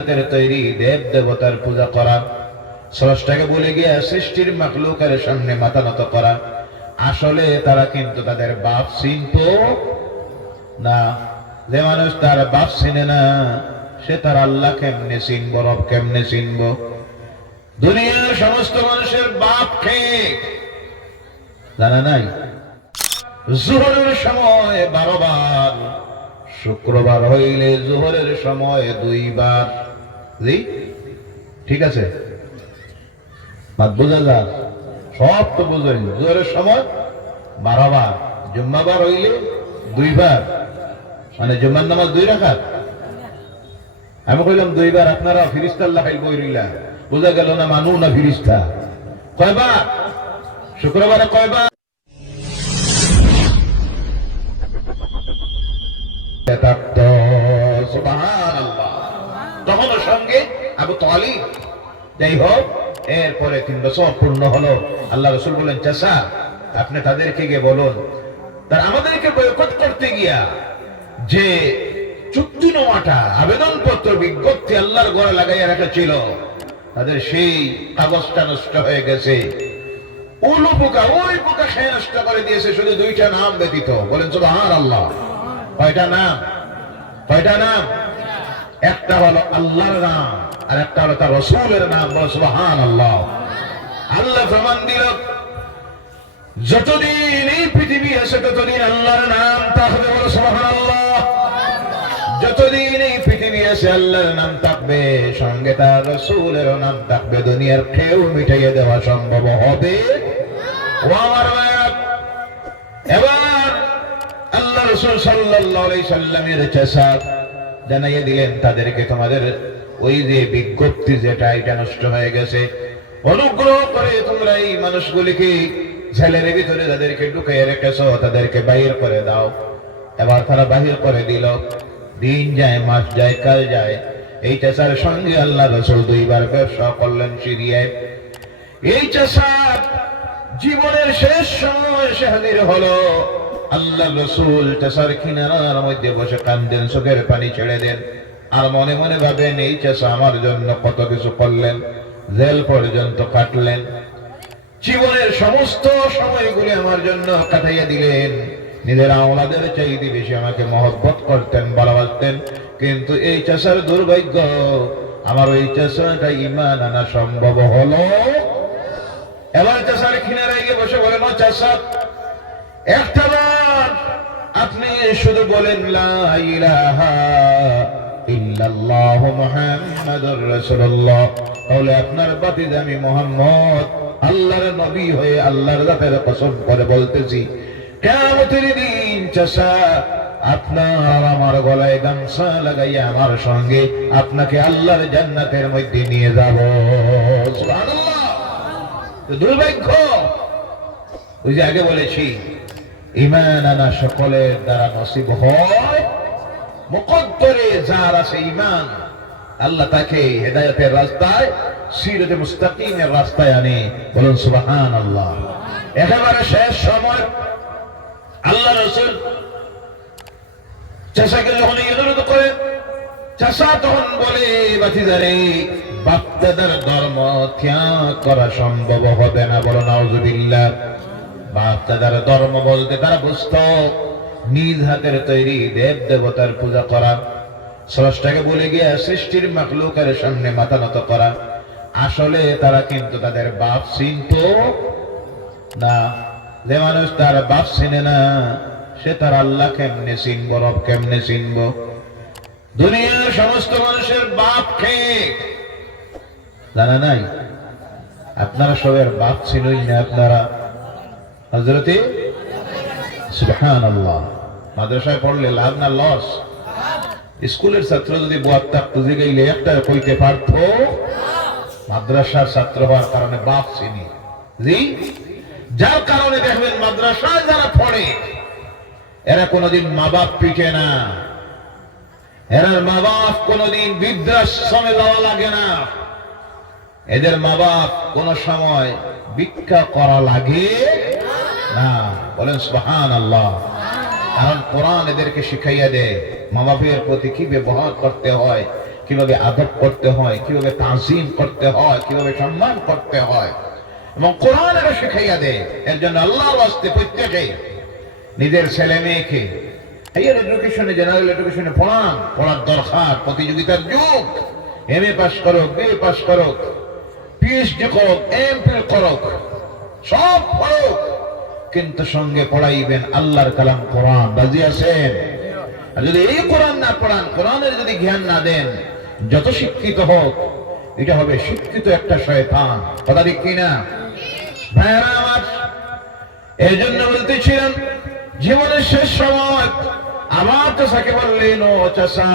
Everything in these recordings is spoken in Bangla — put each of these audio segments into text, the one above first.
হাতের তৈরি দেব দেবতার পূজা করা, স্রষ্টাকে বলে গিয়ে সৃষ্টির মাকলুকের সামনে মাথা নত করা, আসলে তারা কিন্তু তাদের বাপ চিনত না, যে মানুষ তার বাপ চিনে না, সে তার আল্লাহ কেমনে চিনব, রব কেমনে চিনব? দুনিয়ার সমস্ত মানুষের বাপ খেয়ে জানা নাই? জোহরের সময় বারো বার, শুক্রবার হইলে জোহরের সময় দুইবার। জি? ঠিক আছে। বোঝা যা সব তো বুঝলেন। জোহরের সময় বারো বার জুম্মাবার হইলে দুইবার। মানে জুম্মার নামাজ দুই রাখার আমি কইলাম দুইবার, আপনারা ফিরিস্তা আল্লাহ বই রইলা। বোঝা গেল না মানু না ফিরিস্তা? কয়বার? শুক্রবারে কয়বার? আবু তালিব। যাই হোক, এরপরে তিন বছর পূর্ণ হলো। আল্লাহ রসুল বলেন চাষা আপনি তাদেরকে গিয়ে বলুন। তার আমাদেরকে বয়কট করতে গিয়া যে চুক্তি নেওয়াটা আবেদন পত্র বিজ্ঞপ্তি আল্লাহর গড়ে লাগাইয়া রেখেছিল, তাদের সেই কাগজটা নষ্ট হয়ে গেছে। উলু পোকা ওই পোকা খেয়ে নষ্ট করে দিয়েছে, শুধু দুইটা নাম ব্যতীত। বলেন সুবহান আল্লাহ কয়টা নাম? কয়টা নাম? একটা হলো আল্লাহর নাম, আর একটা হলো তার রসুলের নাম সুবহান আল্লাহ আল্লাহ প্রমাণ দিল, যতদিন এই পৃথিবী আছে, ততদিন আল্লাহর নাম থাকবে, বলো আল্লাহ যতদিন এই পৃথিবী আছে, আল্লাহর নাম থাকবে, সঙ্গে তার রসুলেরও নাম থাকবে, দুনিয়ার কেউ মিটাইয়ে দেওয়া সম্ভব হবে। আমার এবার আল্লাহ রসুল আলাইহি সাল্লামের জানাইয়ে দিলেন, তাদেরকে তোমাদের ওই যে বিজ্ঞপ্তি যেটা, এটা নষ্ট হয়ে গেছে। অনুগ্রহ করে তোমরা এই মানুষগুলিকে ছেলের ভিতরে তাদেরকে ঢুকিয়ে রেখেছো, তাদেরকে বাহির করে দাও। এবার তারা বাহির করে দিল। দিন যায়, মাস যায়, কাল যায়। এই চেষার সঙ্গে আল্লাহ রসুল দুইবার ব্যবসা করলেন সিরিয়ায়। এই চেষা জীবনের শেষ সময় সে হাজির হলো। আল্লাহ রসুল চেষার কিনারার মধ্যে বসে কান্দেন, চোখের পানি ছেড়ে দেন। আর মনে মনে ভাবেন, এই চেষা আমার জন্য কত কিছু করলেন, জেল পর্যন্ত কাটলেন। জীবনের সমস্ত সময়গুলি আমার জন্য কাটাইয়া দিলেন। নিজের আওলাদের চাইতে বেশি আমাকে মহব্বত করতেন, ভালোবাসতেন। কিন্তু এই চাষার দুর্ভাগ্য, আমার ওই চাষাটা ইমান আনা সম্ভব হলো। এবার চাষার কিনারে গিয়ে বসে বলেন চাষা একটা শুধু বলেন আপনার বাতিতে আমি মোহাম্মদ, আল্লাহর নবী হয়ে আল্লাহর জাতের কসম করে বলতেছি। আমার লাগাইয়া আমার সঙ্গে আপনাকে আল্লাহর মধ্যে নিয়ে দুর্ভাগ্য, ওই যে আগে বলেছি ইমান আনা সকলের দ্বারা নসিব হয়। যার আছে ইমান আল্লাহ তাকে হেদায়তের রাস্তায়, সিরতে মুস্তাকিমের রাস্তায় আনে। বলুন সুবহান আল্লাহ একেবারে শেষ সময়। আল্লাহ রসুল চাষাকে যখন করে চাষা তখন বলে, বাতিদারে, বাপদাদার ধর্ম ত্যাগ করা সম্ভব হবে না। বলো নাউজুবিল্লাহ। বাপদাদার ধর্ম বলতে তারা বুঝত, নিজ হাতের তৈরি দেব দেবতার পূজা করা, স্রষ্টাকে বলে গিয়ে সৃষ্টির মাকলুকের সামনে মাথা নত করা। আসলে তারা কিন্তু তাদের বাপ চিনত না, যে মানুষ তার বাপ চিনে না, সে তার আল্লাহ কেমনে চিনব, রব কেমনে চিনব? দুনিয়ার সমস্ত মানুষের বাপ খেয়ে জানা নাই? আপনারা সবের বাপ ছিলই না আপনারা। হজরতে সুবহান আল্লাহ মাদ্রাসায় পড়লে লাভ না লস? স্কুলের ছাত্র যদি খুঁজে গেলে একটা কইতে মাদ্রাসার ছাত্র হওয়ার কারণে বাপ চিনি। যার কারণে দেখবেন মাদ্রাসায় যারা পড়ে, এরা কোনোদিন মা বাপ পিটে না। এরা মা বাপ কোনোদিন বৃদ্ধাশ্রমে যাওয়া লাগে না। এদের মা বাপ কোন সময় ভিক্ষা করা লাগে না, বলেন সুবহান আল্লাহ কারণ কোরআন এদেরকে শিখাইয়া দেয় মা বাপের প্রতি কি ব্যবহার করতে হয়, কীভাবে আদব করতে হয়, কীভাবে তাজিম করতে হয়, কীভাবে সম্মান করতে হয়। এবং কোরআন এটা শিখাইয়া দেয়, এর জন্য আল্লাহর ওয়াস্তে প্রত্যেকে, নিজের ছেলে মেয়েকে হাইয়ার এডুকেশনে জেনারেল এডুকেশনে পড়ান, পড়ার দরকার, প্রতিযোগিতার যুগ। এম এ পাস করো বি এ পাস করো পিএইচডি করো এম ফিল করো সব পড়ো কিন্তু সঙ্গে পড়াইবেন আল্লাহর কালাম কোরআন। রাজি আর যদি এই কোরআন না পড়ান, কোরআনের যদি জ্ঞান না দেন, যত শিক্ষিত হোক, এটা হবে শিক্ষিত একটা শয়তান। কথা ঠিক কিনা? ভাইয়ারা আমার এই জন্য বলতেছিলাম, জীবনের শেষ সময় আমার সাকে বললেন ও চাষা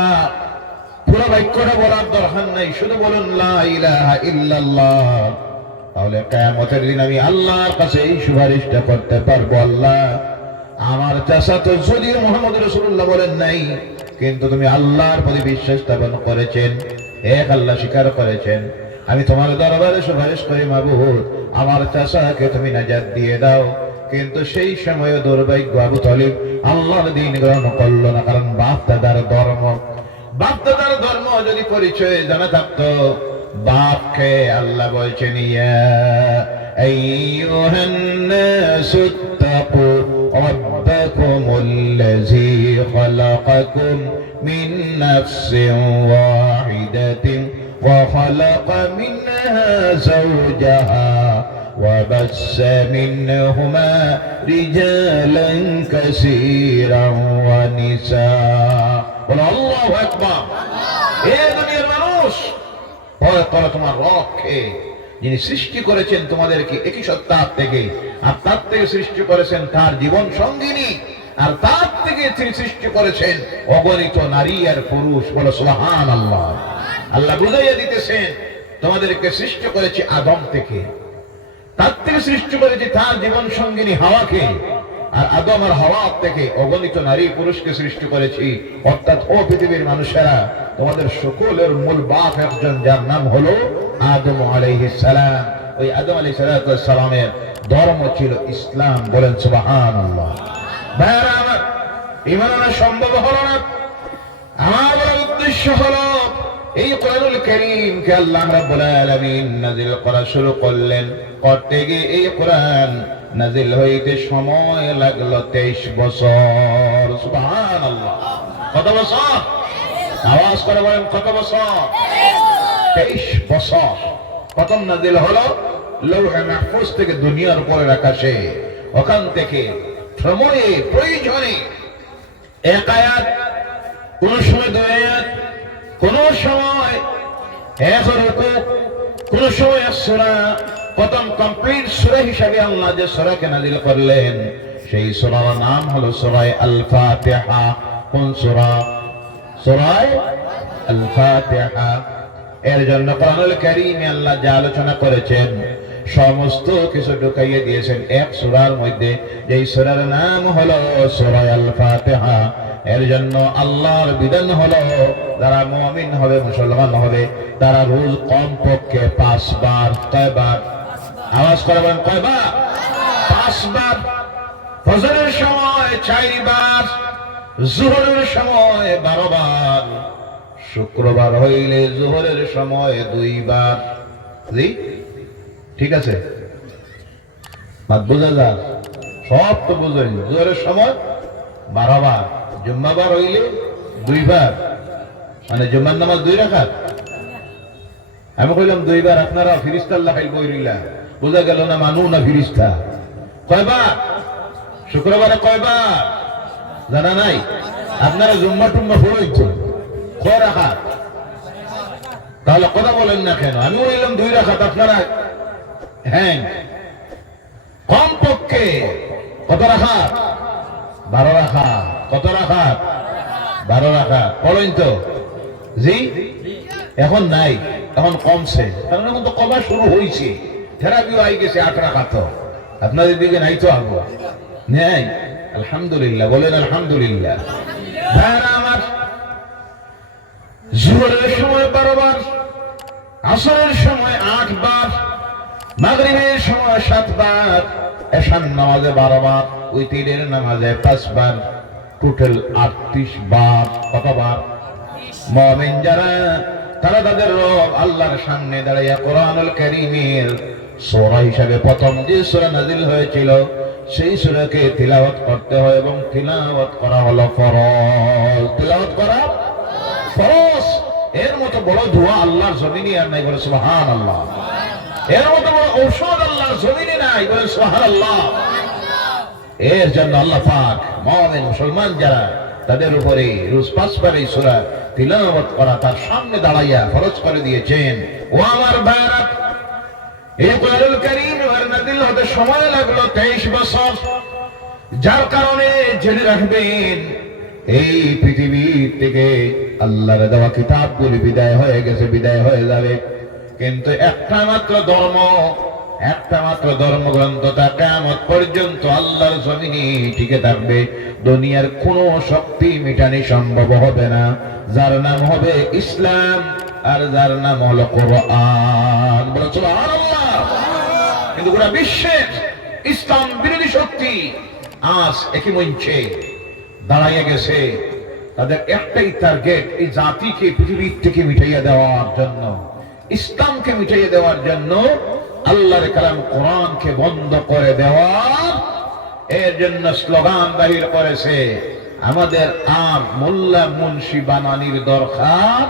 পুরো বাক্যটা বলার দরকার নাই, শুধু বলুন, লা ইলাহা ইল্লাল্লাহ। তাহলে কেয়ামতের দিন আমি আল্লাহর কাছে এই সুপারিশটা করতে পারব, আল্লাহ। আমার চাষা তো যদিও মোহাম্মদ রসুল্লাহ বলেন নাই, কিন্তু তুমি আল্লাহর প্রতি বিশ্বাস স্থাপন করেছেন, এক আল্লাহ স্বীকার করেছেন। আমি তোমার দরবারে সুপারিশ করি, মাবুদ, আমার চাষাকে তুমি নাজাত দিয়ে দাও। কিন্তু সেই সময় দুর্ভাগ্য আবু তলিব আল্লাহর দিন গ্রহণ করল না, কারণ বাপ দাদার ধর্ম বাপ দাদার ধর্ম যদি পরিচয় জানা থাকতো বাপকে আল্লাহ বলছেন ইয়া أيها الناس اتقوا ربكم الذي خلقكم من نفس واحدة وخلق منها زوجها وبس منهما رجالا كثيرا ونساء বলো আল্লাহু করো তোমার রক্ষে যিনি সৃষ্টি করেছেন তোমাদেরকে, একই সত্তার থেকে। আর তার থেকে সৃষ্টি করেছেন তার জীবন সঙ্গিনী। আর তার থেকে তিনি সৃষ্টি করেছেন অগণিত নারী আর পুরুষ। বলো সোহান আল্লাহ আল্লাহ বুঝাইয়া দিতেছেন, তোমাদেরকে সৃষ্টি করেছে আদম থেকে। তার থেকে সৃষ্টি করেছে তার জীবন সঙ্গিনী হাওয়াকে। আর আদম আর হাওয়া থেকে অগণিত নারী পুরুষকে সৃষ্টি করেছি। অর্থাৎ ও পৃথিবীর মানুষেরা, তোমাদের সকলের মূল বাপ একজন, যার নাম হলো আদম আলাইহিস সালাম। ওই আদম আলাইহিস সালামের ধর্ম ছিল ইসলাম। বলেন আমার, ইমান সম্ভব হলো না। আমার উদ্দেশ্য হলো, এই কোরআনুল আল্লাহ রাব্বুল আলামিন নাযিল করা, শুরু করলেন। করতে গিয়ে এই কোরআন নাযিল হইতে সময় লাগল 23 বছর। কত বছর? আওয়াজ করে বলেন, কত বছর? 23 বছর। প্রথম নাযিল হলো লৌহে মাহফুজ থেকে দুনিয়ার উপরের আকাশে। ওখান থেকে সময়ে, প্রয়োজনে এক আয়াত, কোন সময় আয়াত, কোন সময় এক রুকু, কোন সময় সূরা প্রথম কমপ্লিট সূরা হিসাবে আল্লাহ যে সূরাকে নাযিল করলেন, সেই সূরার নাম হলো সূরা আল ফাতিহা কোন সূরা? সূরা আল ফাতিহা এর জন্য কোরআনুল কারীমে আল্লাহ যা আলোচনা করেছেন, সমস্ত কিছু ঢুকাইয়ে দিয়েছেন এক সুরার মধ্যে, যেই সূরার নাম হলো সূরা আল ফাতিহা এর জন্য আল্লাহর বিধান হলো, যারা মুমিন হবে, মুসলমান হবে, তারা রোজ কমপক্ষে পাঁচবার কয়বার আওয়াজ করে বলেন কয়বার পাঁচবার ফজরের সময় চারবার জোহরের সময় বারোবার শুক্রবার হইলে জোহরের সময় দুইবার? ঠিক আছে? বোঝা যাক। সব তো বুঝেন। জোহরের সময় বারোবার জুম্মাবার হইলে দুইবার মানে জুম্মার নামাজ দুই রাখাত? আমি কইলাম দুইবার আপনারা খাইল বই রইলা। বোঝা গেল না মানু না ফিরিস্তা। কয়বার? শুক্রবারে কয়বার? জানা নাই? আপনারা জুম্মা টুম্মা পড়েছেন কয় রাখাত। তাহলে কথা বলেন না কেন? আমি বললাম দুই রাখাত, আপনারা হ্যাঁ। কম পক্ষে কত রাখাত? বারো রাখা কত রাখা বারো রাখা পড়েন তো। জি? এখন নাই। এখন কমছে। কারণ এখন তো কমা শুরু হয়েছে। থেরাপিও আই গেছে আট রাখা তো আপনাদের দিকে নাই তো আগে নেই? আলহামদুলিল্লাহ, বলেন আলহামদুলিল্লাহ। আসরের সময় সময় নামাজে নামাজে পাঁচবার, টোটাল আটত্রিশ বার কতবার? মমিন যারা, তারা তাদের রব আল্লাহর সামনে দাঁড়াইয়া কোরআনুল কারীমের সূরা হিসাবে প্রথম যে সূরা নাজিল হয়েছিল, সেই সূরাকে তিলাওয়াত করতে হয় এবং তিলাওয়াত করা হলো ফরজ। তিলাওয়াত করা ফরজ। এর মতো বড় ধোয়া আল্লাহর জমিনে আর নাই বলে সুবহানাল্লাহ। এর মতো বড় ঔষধ আল্লাহর জমিনে নাই বলে সুবহানাল্লাহ। এর জন্য আল্লাহ পাক মুমিন মুসলমান যারা, তাদের উপরে রোজ পাঁচবার এই সূরা তিলাওয়াত করা তার সামনে দাঁড়াইয়া ফরজ করে দিয়েছেন। ও আমার ভাইরা এই কোরআনুল কারীম এবার হতে সময় লাগল 23 বছর। যার কারণে জেনে রাখবেন, এই পৃথিবী থেকে আল্লাহর দেওয়া কিতাবগুলি বিদায় গেছে, বিদায় যাবে। কিন্তু একটা মাত্র ধর্ম, একটা মাত্র ধর্মগ্রন্থ তা কেমত পর্যন্ত আল্লাহর জমিনে টিকে থাকবে। দুনিয়ার কোন শক্তি মিটানি সম্ভব হবে না। যার নাম হবে ইসলাম, আর যার নাম হলো কোরআন। বলে কিন্তু গোটা বিশ্বের ইসলাম বিরোধী শক্তি আজ একই মঞ্চে দাঁড়াইয়া গেছে। তাদের একটাই টার্গেট এই জাতিকে, পৃথিবীর থেকে মিটাইয়া দেওয়ার জন্য। ইসলামকে মিটাইয়া দেওয়ার জন্য আল্লাহর কালাম কোরআনকে বন্ধ করে দেওয়ার এর জন্য স্লোগান বাহির করেছে। আমাদের আর মোল্লা মুন্সি বানানির দরকার।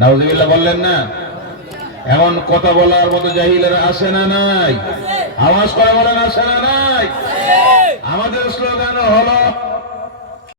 নাউজুবিল্লাহ বললেন না? এমন কথা বলার মতো জাহিলের আসে না নাই? আওয়াজ করে বলেন আসে না নাই? আমাদের স্লোগান হলো